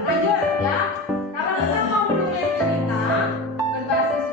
Lanjut ya. Kalau kita mau menulis cerita berbasis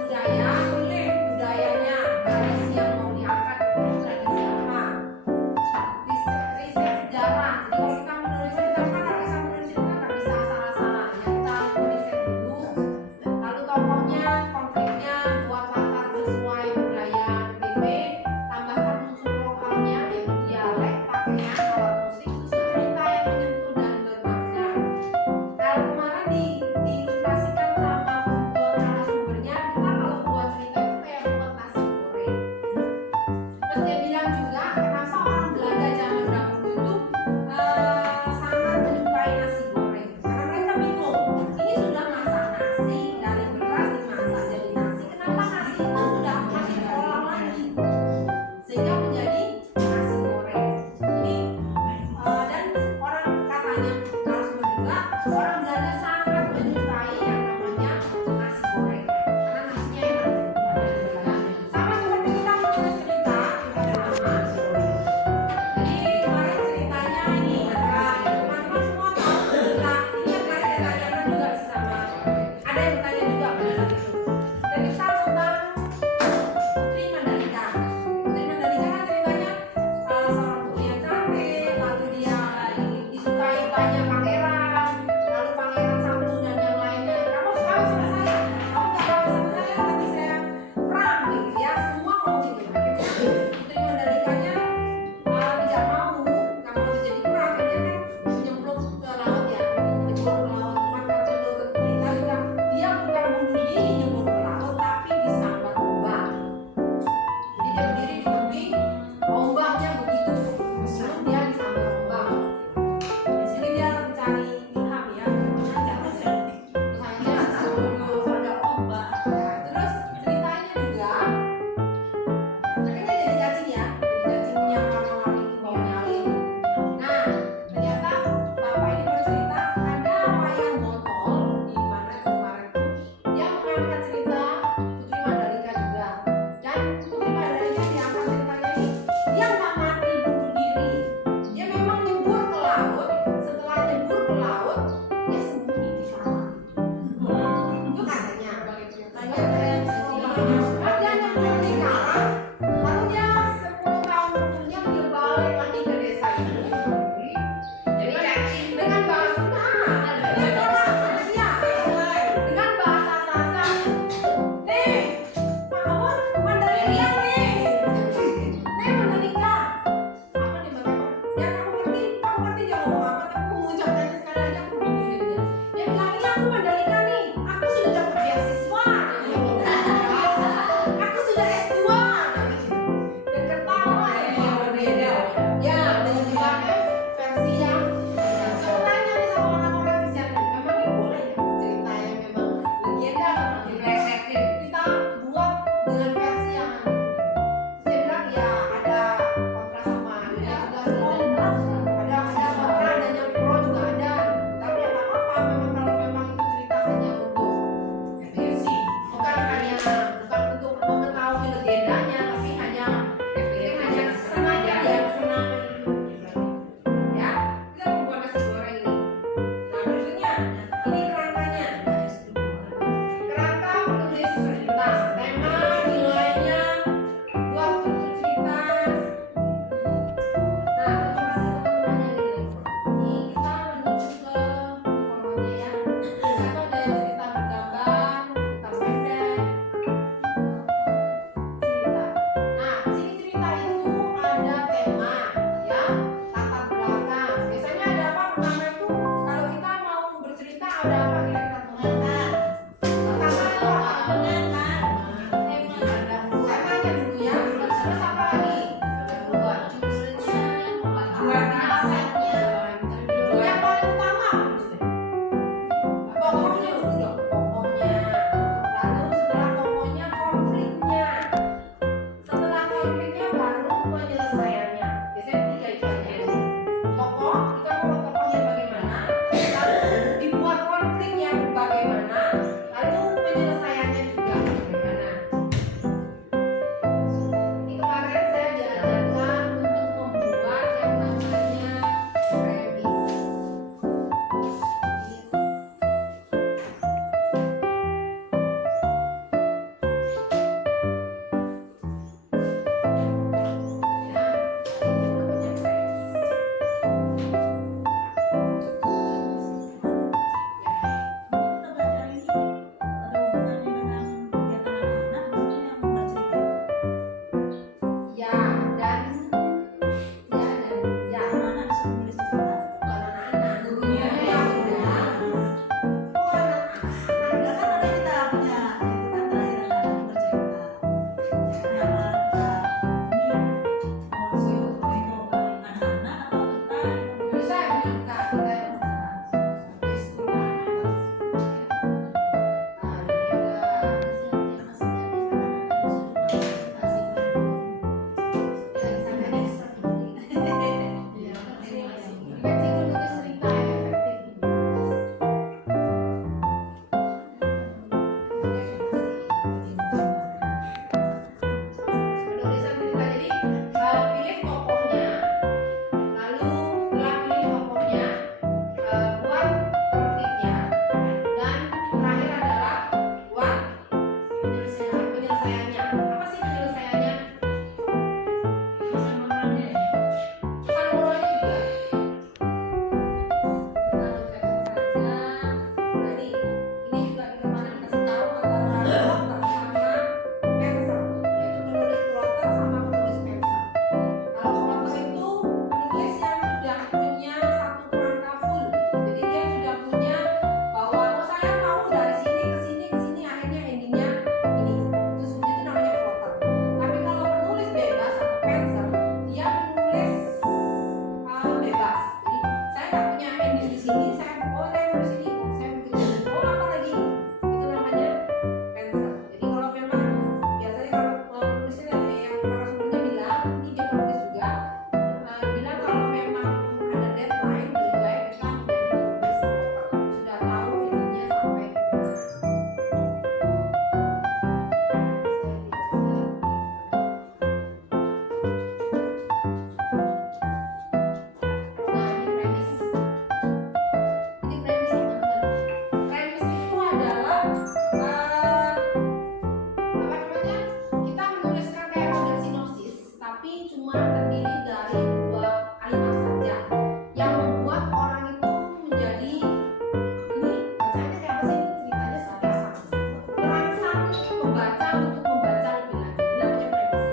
terbiasa untuk membaca lebih lanjut. Ini namanya premis.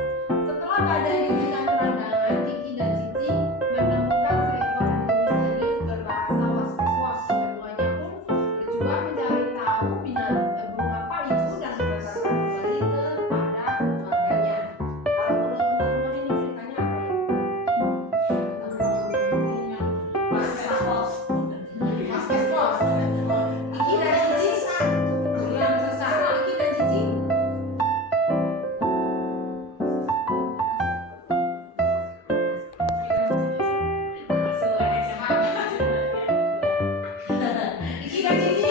Setelah badai diberikan perandangan, Kiki dan Cici menemukan seekor burung misterius berbahasa was-was. Keduanya pun berjuang mencari tahu burung apa itu dan mengantarkan kembali kepada keluarganya. Kalau menurut teman-teman ini ceritanya apa ya? Was-was. Kiki dan Cici yang sesat. Kiki dan Cici Iki dan Cici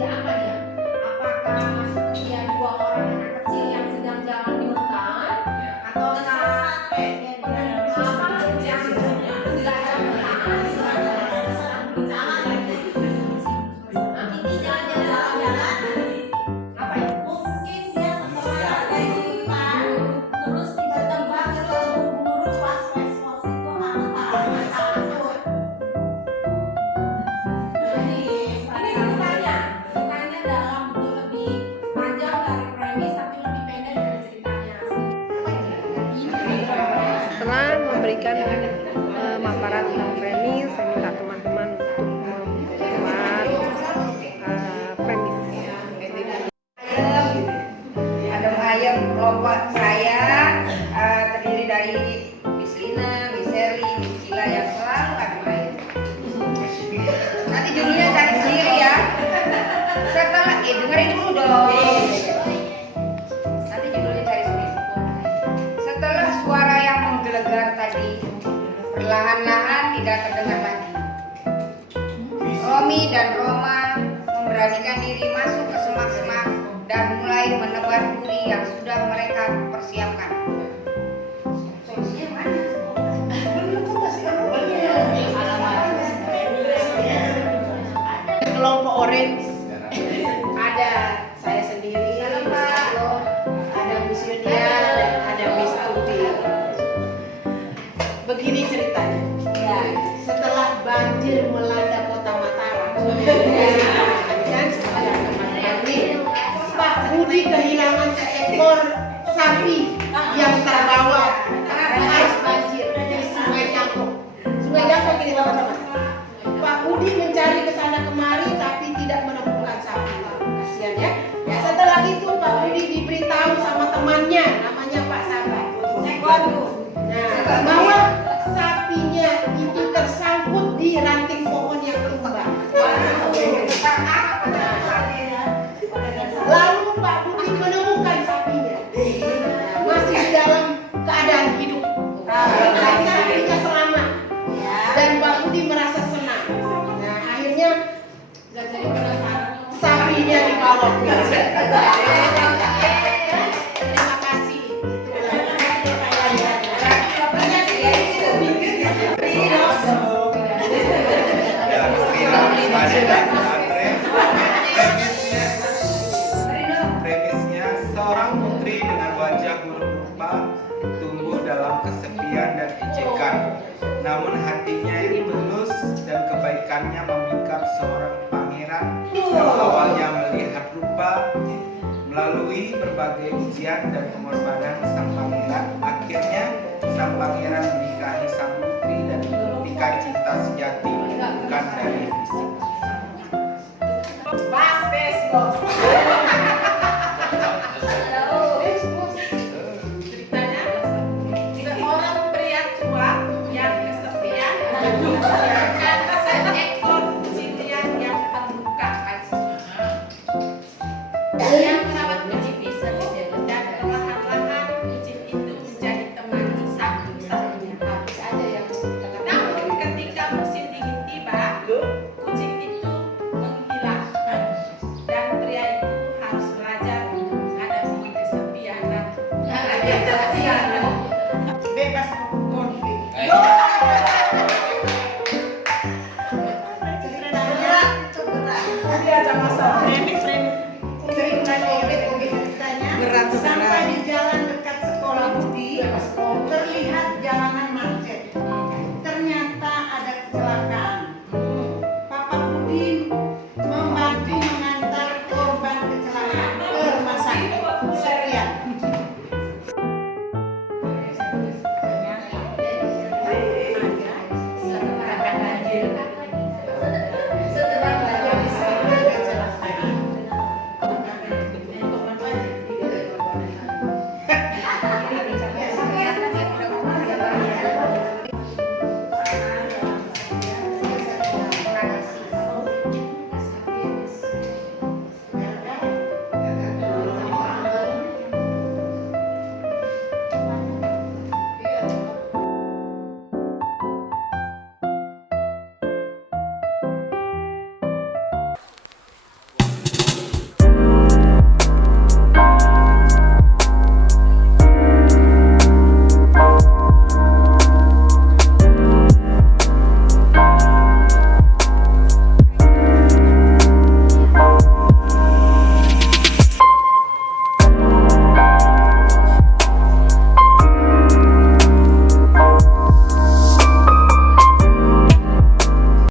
ya apa dia? Apakah dia dua orang anak kecil yang sedang jalan di hutan atau apa yang belajar bertahan? Apa ya? Mungkin dia setelah dari hutan terus tiba-tiba ketemu burung was-was itu harus takut. Ini ceritanya dalam bentuk lebih panjang dari premis tapi lebih pendek dari ceritanya. Setelah memberikan paparan tentang premis, saya minta teman-teman untuk membuat premis. Adem ayem kelompok saya terdiri dari Miss Lina, Miss Sherly, Miss Cila yang selalu adem ayem. Nanti judulnya cari sendiri ya. Setelah dengerin dulu dong. Nanti judulnya cari sendiri. Setelah suara yang menggelegar tadi perlahan-lahan tidak terdengar lagi, Romi dan Roma memberanikan diri masuk ke semak-semak dan mulai menebar duri yang sudah mereka persiapkan. Solusinya mana? Kelompok orange ada saya sendiri, ada Miss Yudia dan ada Miss Tuti. Begini ceritanya. Setelah banjir melanda kota Mataram, dan setelah ini Pak Budi kehilangan seekor sapi yang terbawa arus banjir di Sungai Jangkok. Sungai Jangkok ini teman-teman. Pak Budi mencari ke sana kemari tapi tidak menemukan sapi. Kasihan ya. Setelah itu Pak Budi diberitahu sama temannya namanya Pak Sabar. Nah, bahwa sapinya itu tersangkut di ranting pohon yang tumbang. Lalu Pak Budi menemukan sapinya. Masih di dalam keadaan hidup. Dan sapinya selamat. Dan Pak Budi merasa senang. Nah, akhirnya sapinya dibawa pulang. Terima kasih. Premisnya seorang putri dengan wajah buruk rupa tumbuh dalam kesepian dan ejekan. Namun hatinya yang tulus dan kebaikannya memikat seorang pangeran yang awalnya melihat rupa. Melalui berbagai ujian dan pengorbanan sang pangeran, akhirnya sang pangeran menikahi sang putri dan membuktikan cinta sejati bukan dari fisik. Ceritanya seorang pria tua yang kesepian menemukan seekor kucing yang terluka. Yang